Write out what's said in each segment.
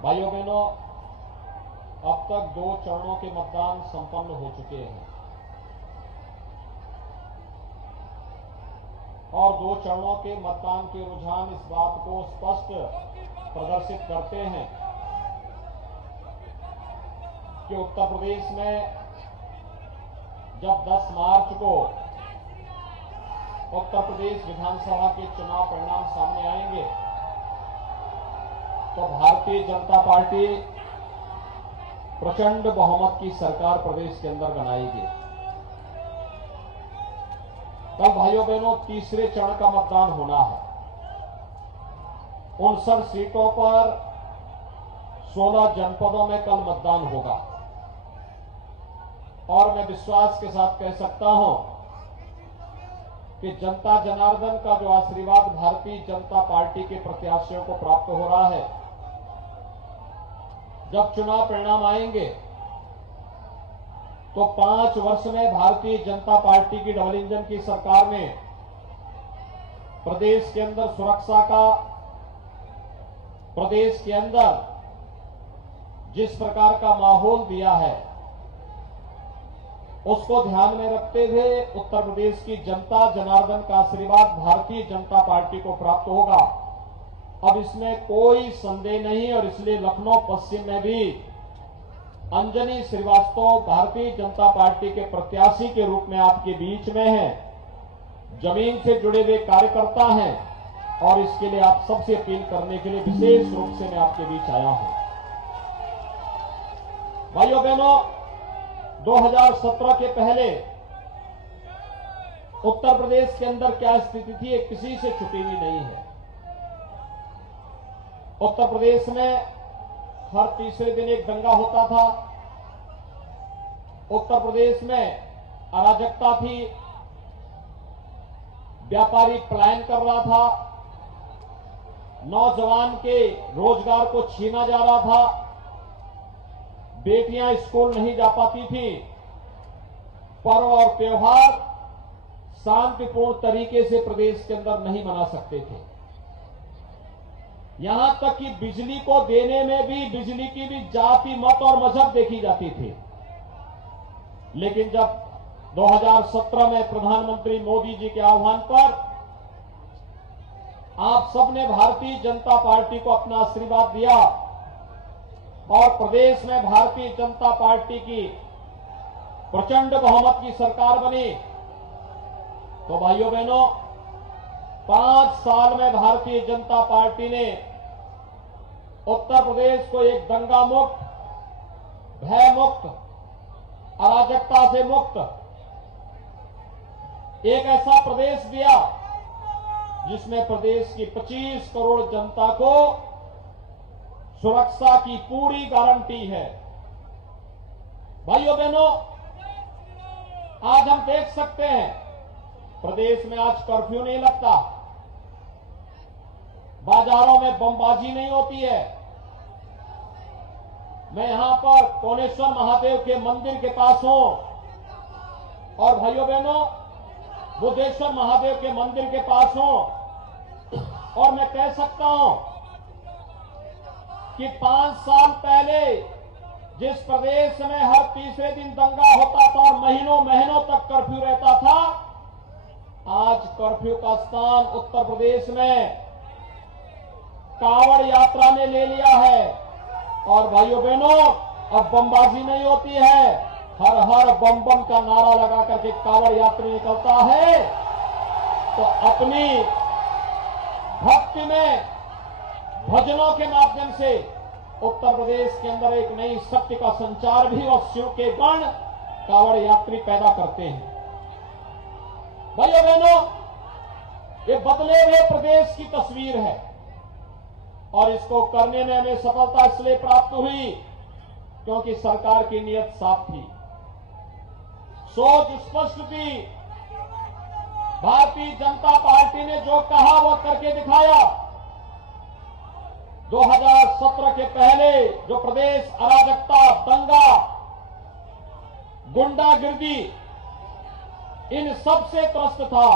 भाइयों बहनों, अब तक 2 चरणों के मतदान संपन्न हो चुके हैं और 2 चरणों के मतदान के रुझान इस बात को स्पष्ट प्रदर्शित करते हैं कि उत्तर प्रदेश में जब 10 मार्च को उत्तर प्रदेश विधानसभा के चुनाव परिणाम सामने आएंगे तो भारतीय जनता पार्टी प्रचंड बहुमत की सरकार प्रदेश के अंदर बनाएगी। कल भाइयों बहनों तीसरे चरण का मतदान होना है। 59 सीटों पर 16 जनपदों में कल मतदान होगा और मैं विश्वास के साथ कह सकता हूं कि जनता जनार्दन का जो आशीर्वाद भारतीय जनता पार्टी के प्रत्याशियों को प्राप्त हो रहा है, जब चुनाव परिणाम आएंगे तो 5 वर्ष में भारतीय जनता पार्टी की डबल इंजन की सरकार ने प्रदेश के अंदर सुरक्षा का, प्रदेश के अंदर जिस प्रकार का माहौल दिया है उसको ध्यान में रखते हुए उत्तर प्रदेश की जनता जनार्दन का आशीर्वाद भारतीय जनता पार्टी को प्राप्त होगा। अब इसमें कोई संदेह नहीं और इसलिए लखनऊ पश्चिम में भी अंजनी श्रीवास्तव भारतीय जनता पार्टी के प्रत्याशी के रूप में आपके बीच में हैं, जमीन से जुड़े हुए कार्यकर्ता हैं और इसके लिए आप सबसे अपील करने के लिए विशेष रूप से मैं आपके बीच आया हूं। भाइयों बहनों, 2017 के पहले उत्तर प्रदेश के अंदर क्या स्थिति थी ये किसी से छुपी हुई नहीं है। उत्तर प्रदेश में हर तीसरे दिन एक दंगा होता था। उत्तर प्रदेश में अराजकता थी, व्यापारी पलायन कर रहा था, नौजवान के रोजगार को छीना जा रहा था, बेटियां स्कूल नहीं जा पाती थी, पर्व और त्योहार शांतिपूर्ण तरीके से प्रदेश के अंदर नहीं मना सकते थे। यहां तक कि बिजली को देने में भी बिजली की भी जाति, मत और मजहब देखी जाती थी। लेकिन जब 2017 में प्रधानमंत्री मोदी जी के आह्वान पर आप सबने भारतीय जनता पार्टी को अपना आशीर्वाद दिया और प्रदेश में भारतीय जनता पार्टी की प्रचंड बहुमत की सरकार बनी, तो भाइयों बहनों 5 साल में भारतीय जनता पार्टी ने उत्तर प्रदेश को एक दंगा मुक्त, भय मुक्त, अराजकता से मुक्त एक ऐसा प्रदेश दिया जिसमें प्रदेश की 25 करोड़ जनता को सुरक्षा की पूरी गारंटी है। भाइयों बहनों, आज हम देख सकते हैं प्रदेश में आज कर्फ्यू नहीं लगता, बाजारों में बमबाजी नहीं होती है। मैं यहां पर कोनेश्वर महादेव के मंदिर के पास हूं और भाइयों बहनों बुद्धेश्वर महादेव के मंदिर के पास हूं और मैं कह सकता हूं कि 5 साल पहले जिस प्रदेश में हर तीसरे दिन दंगा होता था और महीनों महीनों तक कर्फ्यू रहता था, आज कर्फ्यू का स्थान उत्तर प्रदेश में कांवड़ यात्रा ने ले लिया है। और भाइयों बहनों, अब बमबाजी नहीं होती है, हर हर बम बम का नारा लगा करके कांवड़ यात्री निकलता है तो अपनी भक्ति में भजनों के माध्यम से उत्तर प्रदेश के अंदर एक नई शक्ति का संचार भी और शिव के गण कांवड़ यात्री पैदा करते हैं। भाइयों बहनों, ये बदले हुए प्रदेश की तस्वीर है और इसको करने में हमें सफलता इसलिए प्राप्त हुई क्योंकि सरकार की नीयत साफ थी, सोच स्पष्ट थी। भारतीय जनता पार्टी ने जो कहा वो करके दिखाया। 2017 के पहले जो प्रदेश अराजकता, दंगा, गुंडागिर्दी इन सब से त्रस्त था,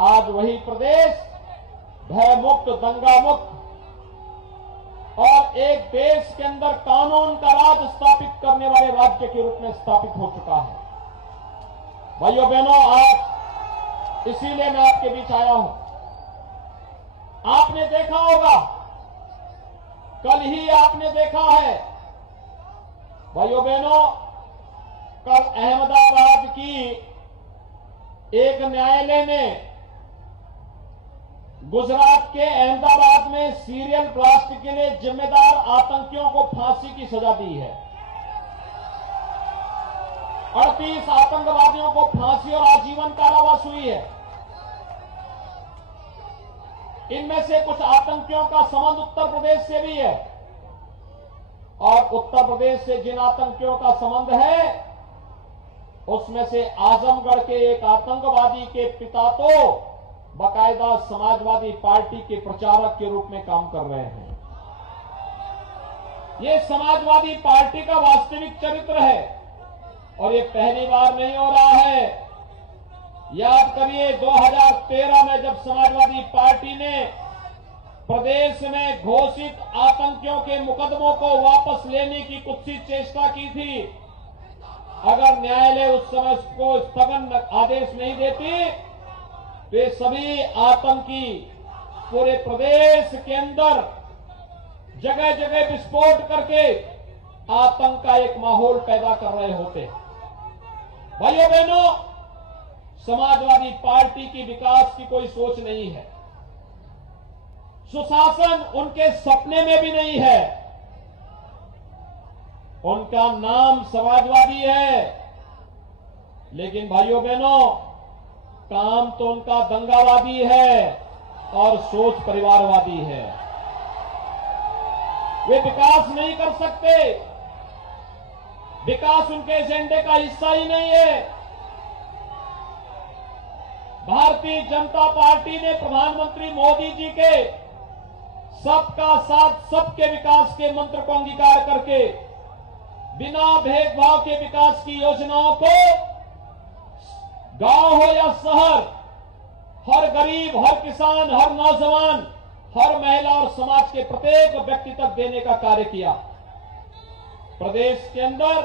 आज वही प्रदेश भय मुक्त, दंगा मुक्त और एक देश के अंदर कानून का राज स्थापित करने वाले राज्य के रूप में स्थापित हो चुका है। भाइयों बहनों, आज इसीलिए मैं आपके बीच आया हूं। आपने देखा होगा, कल ही आपने देखा है भाइयों बहनों, कल अहमदाबाद की एक न्यायालय ने गुजरात के अहमदाबाद में सीरियल ब्लास्ट के लिए जिम्मेदार आतंकियों को फांसी की सजा दी है। 38 आतंकवादियों को फांसी और आजीवन कारावास हुई है। इनमें से कुछ आतंकियों का संबंध उत्तर प्रदेश से भी है, और उत्तर प्रदेश से जिन आतंकियों का संबंध है उसमें से आजमगढ़ के एक आतंकवादी के पिता तो बाकायदा समाजवादी पार्टी के प्रचारक के रूप में काम कर रहे हैं। ये समाजवादी पार्टी का वास्तविक चरित्र है, और ये पहली बार नहीं हो रहा है। याद करिए 2013 में जब समाजवादी पार्टी ने प्रदेश में घोषित आतंकियों के मुकदमों को वापस लेने की कुत्सित चेष्टा की थी, अगर न्यायालय उस समय उसको स्थगन आदेश नहीं देती तो ये सभी आतंकी पूरे प्रदेश के अंदर जगह जगह विस्फोट करके आतंक का एक माहौल पैदा कर रहे होते। भाइयों बहनों, समाजवादी पार्टी की विकास की कोई सोच नहीं है, सुशासन उनके सपने में भी नहीं है। उनका नाम समाजवादी है, लेकिन भाइयों बहनों, काम तो उनका दंगावादी है और सोच परिवारवादी है। वे विकास नहीं कर सकते, विकास उनके एजेंडे का हिस्सा ही नहीं है। भारतीय जनता पार्टी ने प्रधानमंत्री मोदी जी के सबका साथ सबके विकास के मंत्र को अंगीकार करके बिना भेदभाव के विकास की योजनाओं को गांव हो या शहर, हर गरीब, हर किसान, हर नौजवान, हर महिला और समाज के प्रत्येक व्यक्ति तक देने का कार्य किया। प्रदेश के अंदर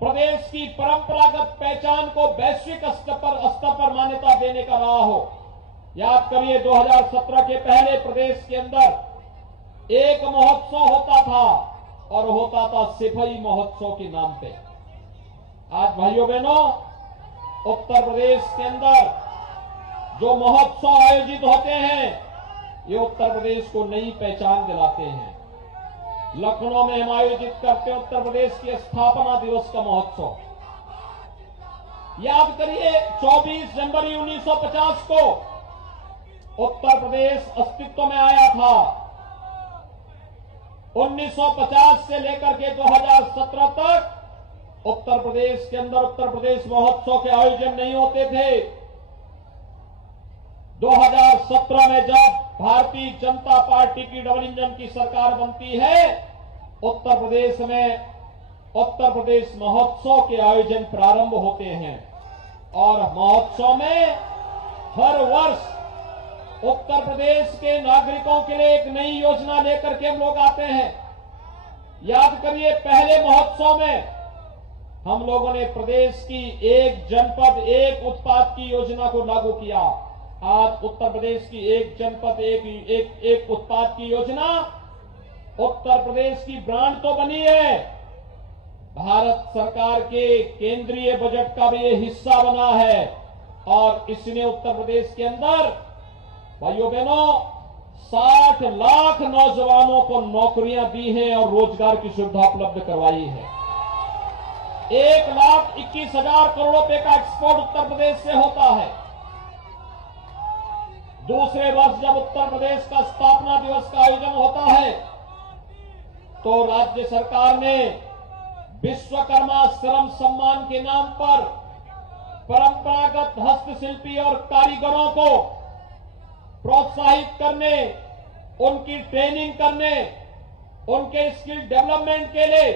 प्रदेश की परंपरागत पहचान को वैश्विक स्तर पर मान्यता देने का रहा हो। याद करिए 2017 के पहले प्रदेश के अंदर एक महोत्सव होता था, और होता था सिपाही महोत्सव के नाम पे। आज भाइयों बहनों, उत्तर प्रदेश के अंदर जो महोत्सव आयोजित होते हैं, ये उत्तर प्रदेश को नई पहचान दिलाते हैं। लखनऊ में हम आयोजित करते हैं उत्तर प्रदेश के स्थापना दिवस का महोत्सव। याद करिए 24 जनवरी 1950 को उत्तर प्रदेश अस्तित्व में आया था। 1950 से लेकर के 2017 तक उत्तर प्रदेश के अंदर उत्तर प्रदेश महोत्सव के आयोजन नहीं होते थे। 2017 में जब भारतीय जनता पार्टी की डबल इंजन की सरकार बनती है, उत्तर प्रदेश में उत्तर प्रदेश महोत्सव के आयोजन प्रारंभ होते हैं, और महोत्सव में हर वर्ष उत्तर प्रदेश के नागरिकों के लिए एक नई योजना लेकर के हम लोग आते हैं। याद करिए पहले महोत्सव में हम लोगों ने प्रदेश की एक जनपद एक उत्पाद की योजना को लागू किया। आज उत्तर प्रदेश की एक जनपद एक उत्पाद की योजना उत्तर प्रदेश की ब्रांड तो बनी है, भारत सरकार के केंद्रीय बजट का भी ये हिस्सा बना है, और इसने उत्तर प्रदेश के अंदर भाइयों बहनों 60 लाख नौजवानों को नौकरियां दी हैं और रोजगार की सुविधा उपलब्ध करवाई है। 1,21,000 करोड़ रुपए का एक्सपोर्ट उत्तर प्रदेश से होता है। दूसरे वर्ष जब उत्तर प्रदेश का स्थापना दिवस का आयोजन होता है, तो राज्य सरकार ने विश्वकर्मा श्रम सम्मान के नाम पर परंपरागत हस्तशिल्पी और कारीगरों को प्रोत्साहित करने, उनकी ट्रेनिंग करने, उनके स्किल डेवलपमेंट के लिए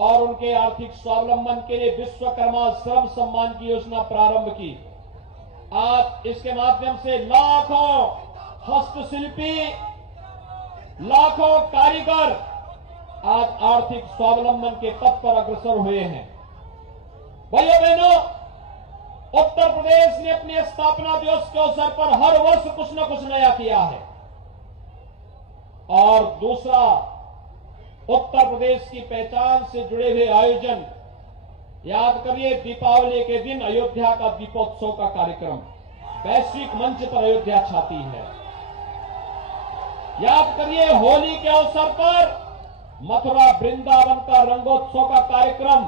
और उनके आर्थिक स्वावलंबन के लिए विश्वकर्मा श्रम सम्मान की योजना प्रारंभ की। आज इसके माध्यम से लाखों हस्तशिल्पी लाखों कारीगर आज आर्थिक स्वावलंबन के पथ पर अग्रसर हुए हैं। भाइयों बहनों, उत्तर प्रदेश ने अपने स्थापना दिवस के अवसर पर हर वर्ष कुछ न कुछ नया किया है। और दूसरा, उत्तर प्रदेश की पहचान से जुड़े हुए आयोजन, याद करिए दीपावली के दिन अयोध्या का दीपोत्सव का कार्यक्रम वैश्विक मंच पर अयोध्या छाती है। याद करिए होली के अवसर पर मथुरा वृंदावन का रंगोत्सव का कार्यक्रम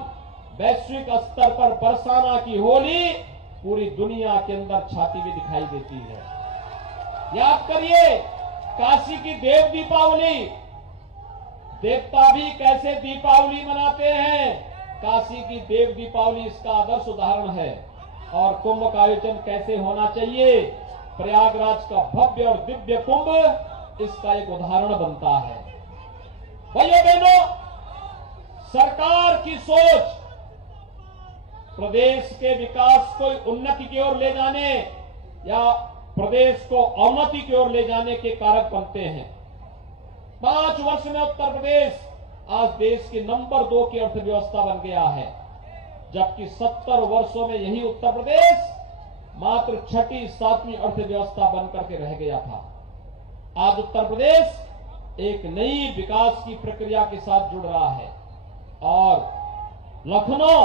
वैश्विक स्तर पर बरसाना की होली पूरी दुनिया के अंदर छाती हुई दिखाई देती है। याद करिए काशी की देव दीपावली, देवता भी कैसे दीपावली मनाते हैं, काशी की देव दीपावली इसका आदर्श उदाहरण है। और कुंभ का आयोजन कैसे होना चाहिए, प्रयागराज का भव्य और दिव्य कुंभ इसका एक उदाहरण बनता है। भाइयों बहनों, सरकार की सोच प्रदेश के विकास को उन्नति की ओर ले जाने या प्रदेश को अवनति की ओर ले जाने के कारक बनते हैं। 5 वर्ष में उत्तर प्रदेश आज देश की नंबर 2 की अर्थव्यवस्था बन गया है, जबकि 70 वर्षों में यही उत्तर प्रदेश मात्र 6ठी 7वीं अर्थव्यवस्था बनकर के रह गया था। आज उत्तर प्रदेश एक नई विकास की प्रक्रिया के साथ जुड़ रहा है और लखनऊ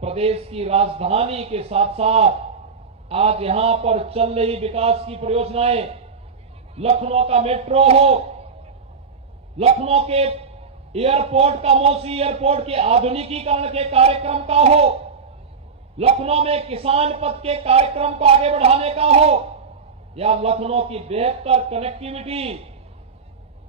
प्रदेश की राजधानी के साथ साथ आज यहां पर चल रही विकास की परियोजनाएं, लखनऊ का मेट्रो हो, लखनऊ के एयरपोर्ट का मौसी एयरपोर्ट के आधुनिकीकरण के कार्यक्रम का हो, लखनऊ में किसान पथ के कार्यक्रम को आगे बढ़ाने का हो, या लखनऊ की बेहतर कनेक्टिविटी,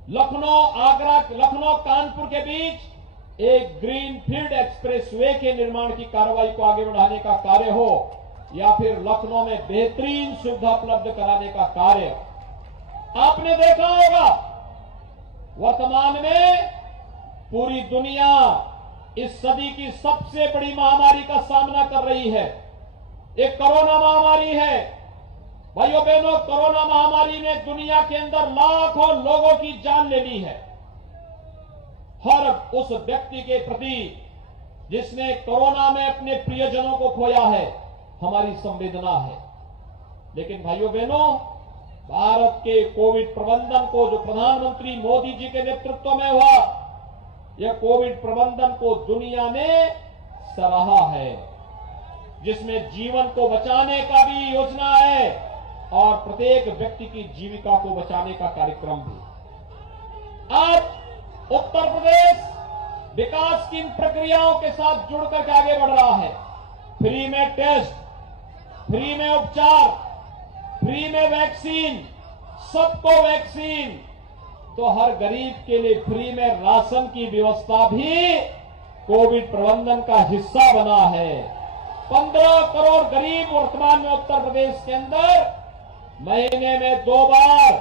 लखनऊ आगरा, लखनऊ कानपुर के बीच एक ग्रीन फील्ड एक्सप्रेसवे के निर्माण की कार्रवाई को आगे बढ़ाने का कार्य हो, या फिर लखनऊ में बेहतरीन सुविधा उपलब्ध कराने का कार्य। आपने देखा होगा वर्तमान में पूरी दुनिया इस सदी की सबसे बड़ी महामारी का सामना कर रही है। एक कोरोना महामारी है। भाइयों बहनों, कोरोना महामारी ने दुनिया के अंदर लाखों लोगों की जान ले ली है। हर उस व्यक्ति के प्रति जिसने कोरोना में अपने प्रियजनों को खोया है, हमारी संवेदना है। लेकिन भाइयों बहनों, भारत के कोविड प्रबंधन को जो प्रधानमंत्री मोदी जी के नेतृत्व में हुआ, यह कोविड प्रबंधन को दुनिया ने सराहा है, जिसमें जीवन को बचाने का भी योजना है और प्रत्येक व्यक्ति की जीविका को बचाने का कार्यक्रम भी। आज उत्तर प्रदेश विकास की इन प्रक्रियाओं के साथ जुड़कर के आगे बढ़ रहा है। फ्री में टेस्ट, फ्री में उपचार, फ्री में वैक्सीन, सबको वैक्सीन, तो हर गरीब के लिए फ्री में राशन की व्यवस्था भी कोविड प्रबंधन का हिस्सा बना है। 15 करोड़ गरीब वर्तमान में उत्तर प्रदेश के अंदर महीने में 2 बार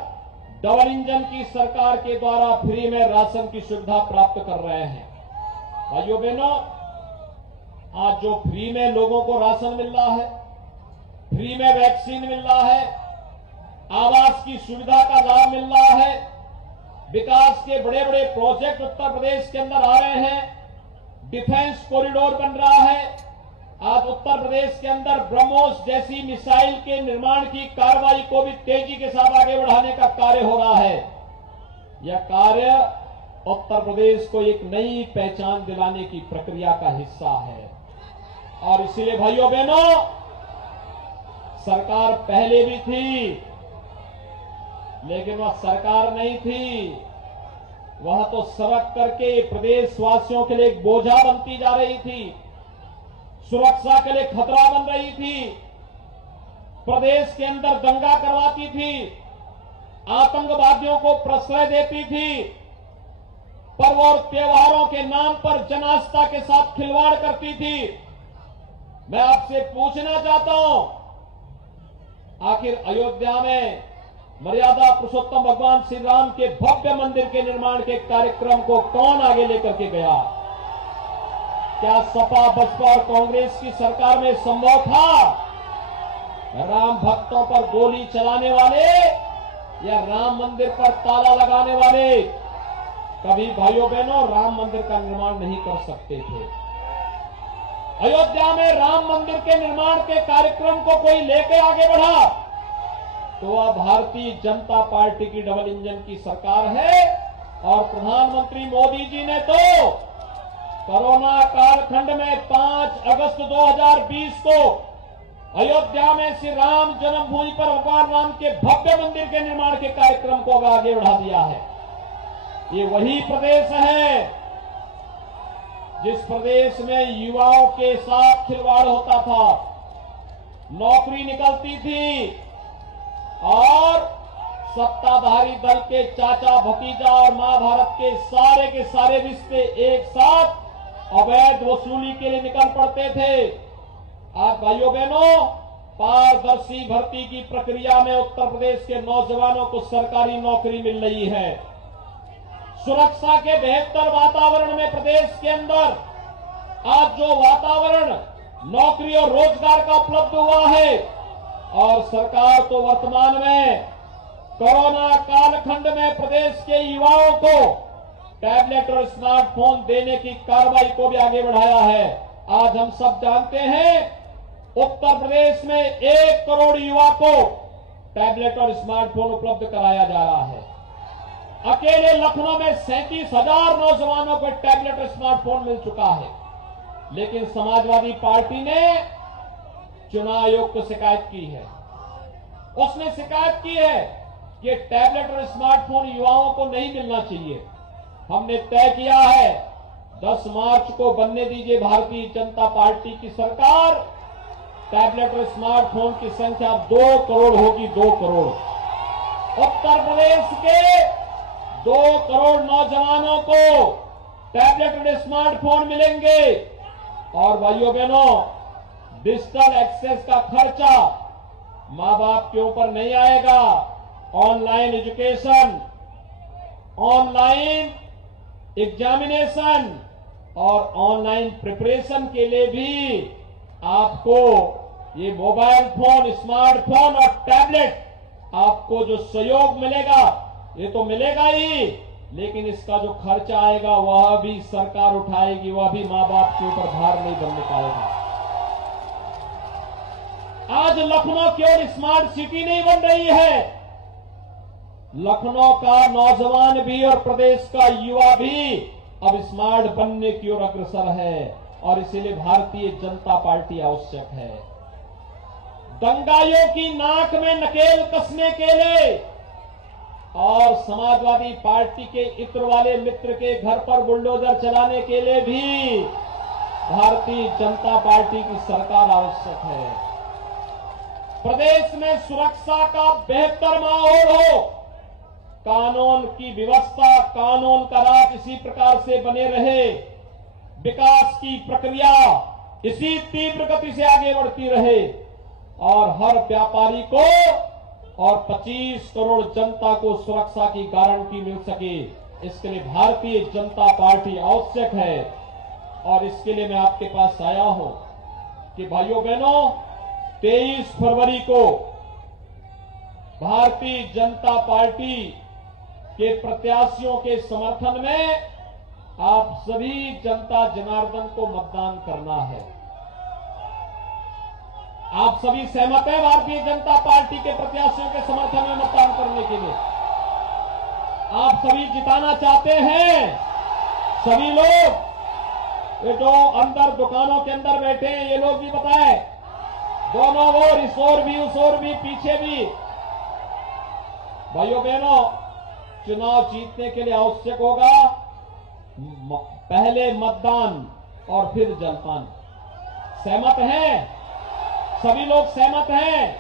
डबल इंजन की सरकार के द्वारा फ्री में राशन की सुविधा प्राप्त कर रहे हैं। भाइयों बहनों, आज जो फ्री में लोगों को राशन मिल रहा है, फ्री में वैक्सीन मिल रहा है, आवास की सुविधा का लाभ मिल रहा है, विकास के बड़े बड़े प्रोजेक्ट उत्तर प्रदेश के अंदर आ रहे हैं, डिफेंस कॉरिडोर बन रहा है, आज उत्तर प्रदेश के अंदर ब्रह्मोस जैसी मिसाइल के निर्माण की कार्रवाई को भी तेजी के साथ आगे बढ़ाने का कार्य हो रहा है। यह कार्य उत्तर प्रदेश को एक नई पहचान दिलाने की प्रक्रिया का हिस्सा है। और इसलिए भाइयों बहनों, सरकार पहले भी थी, लेकिन वह सरकार नहीं थी, वह तो सरक करके प्रदेशवासियों के लिए एक बोझा बनती जा रही थी, सुरक्षा के लिए खतरा बन रही थी, प्रदेश के अंदर दंगा करवाती थी, आतंकवादियों को प्रश्रय देती थी, पर्व और त्योहारों के नाम पर जन आस्था के साथ खिलवाड़ करती थी। मैं आपसे पूछना चाहता हूं, आखिर अयोध्या में मर्यादा पुरुषोत्तम भगवान श्री राम के भव्य मंदिर के निर्माण के कार्यक्रम को कौन आगे लेकर के गया? क्या सपा, बसपा और कांग्रेस की सरकार में संभव था? राम भक्तों पर गोली चलाने वाले या राम मंदिर पर ताला लगाने वाले कभी भाइयों बहनों राम मंदिर का निर्माण नहीं कर सकते थे। अयोध्या में राम मंदिर के निर्माण के कार्यक्रम को कोई लेकर आगे बढ़ा तो वह भारतीय जनता पार्टी की डबल इंजन की सरकार है। और प्रधानमंत्री मोदी जी ने तो कोरोना कालखंड में 5 अगस्त 2020 को अयोध्या में श्री राम जन्मभूमि पर भगवान राम के भव्य मंदिर के निर्माण के कार्यक्रम को आगे बढ़ा दिया है। ये वही प्रदेश है जिस प्रदेश में युवाओं के साथ खिलवाड़ होता था, नौकरी निकलती थी और सत्ताधारी दल के चाचा भतीजा और महाभारत के सारे रिश्ते एक साथ अवैध वसूली के लिए निकल पड़ते थे। आज भाइयों बहनों पारदर्शी भर्ती की प्रक्रिया में उत्तर प्रदेश के नौजवानों को सरकारी नौकरी मिल रही है। सुरक्षा के बेहतर वातावरण में प्रदेश के अंदर आज जो वातावरण नौकरी और रोजगार का उपलब्ध हुआ है और सरकार तो वर्तमान में कोरोना कालखंड में प्रदेश के युवाओं को टैबलेट और स्मार्टफोन देने की कार्रवाई को भी आगे बढ़ाया है। आज हम सब जानते हैं उत्तर प्रदेश में 1 करोड़ युवा को टैबलेट और स्मार्टफोन उपलब्ध कराया जा रहा है। अकेले लखनऊ में 37,000 नौजवानों को टैबलेट और स्मार्टफोन मिल चुका है। लेकिन समाजवादी पार्टी ने चुनाव आयोग को शिकायत की है। उसने शिकायत की है कि टैबलेट और स्मार्टफोन युवाओं को नहीं मिलना चाहिए। हमने तय किया है 10 मार्च को बनने दीजिए भारतीय जनता पार्टी की सरकार, टैबलेट और स्मार्टफोन की संख्या 2 करोड़ होगी। 2 करोड़ उत्तर प्रदेश के 2 करोड़ नौजवानों को टैबलेट और स्मार्टफोन मिलेंगे। और भाइयों बहनों डिजिटल एक्सेस का खर्चा मां बाप के ऊपर नहीं आएगा। ऑनलाइन एजुकेशन, ऑनलाइन एग्जामिनेशन और ऑनलाइन प्रिपरेशन के लिए भी आपको ये मोबाइल फोन, स्मार्टफोन और टैबलेट आपको जो सहयोग मिलेगा ये तो मिलेगा ही, लेकिन इसका जो खर्चा आएगा वह भी सरकार उठाएगी, वह भी मां बाप के ऊपर भार नहीं बनने पाएगा। आज लखनऊ केवल स्मार्ट सिटी नहीं बन रही है, लखनऊ का नौजवान भी और प्रदेश का युवा भी अब स्मार्ट बनने की ओर अग्रसर है। और इसीलिए भारतीय जनता पार्टी आवश्यक है। दंगाइयों की नाक में नकेल कसने के लिए और समाजवादी पार्टी के इत्र वाले मित्र के घर पर बुलडोजर चलाने के लिए भी भारतीय जनता पार्टी की सरकार आवश्यक है। प्रदेश में सुरक्षा का बेहतर माहौल हो, कानून की व्यवस्था, कानून का राज इसी प्रकार से बने रहे, विकास की प्रक्रिया इसी तीव्र गति से आगे बढ़ती रहे और हर व्यापारी को और 25 करोड़ जनता को सुरक्षा की गारंटी मिल सके, इसके लिए भारतीय जनता पार्टी आवश्यक है। और इसके लिए मैं आपके पास आया हूं कि भाइयों बहनों 23 फरवरी को भारतीय जनता पार्टी के प्रत्याशियों के समर्थन में आप सभी जनता जनार्दन को मतदान करना है। आप सभी सहमत हैं भारतीय जनता पार्टी के प्रत्याशियों के समर्थन में मतदान करने के लिए? आप सभी जिताना चाहते हैं? सभी लोग, ये जो अंदर दुकानों के अंदर बैठे हैं ये लोग भी बताएं, दोनों ओर, इस ओर भी उस ओर भी पीछे भी। भाइयों बहनों, चुनाव जीतने के लिए आवश्यक होगा पहले मतदान और फिर जलपान। सहमत हैं? सभी लोग सहमत हैं?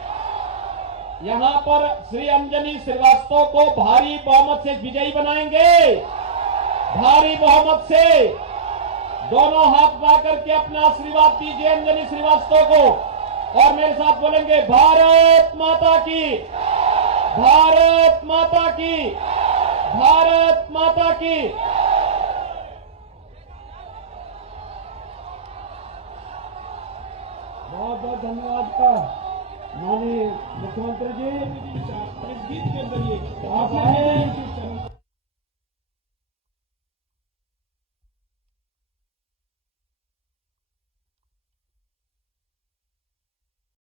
यहां पर श्री अंजनी श्रीवास्तव को भारी बहुमत से विजयी बनाएंगे। भारी बहुमत से दोनों हाथ बढ़ा करके अपना आशीर्वाद दीजिए अंजनी श्रीवास्तव को और मेरे साथ बोलेंगे भारत माता की, भारत माता की, भारत माता की। बहुत बहुत धन्यवाद का माननीय मुख्यमंत्री जी। इस गीत के अंदर ये आपने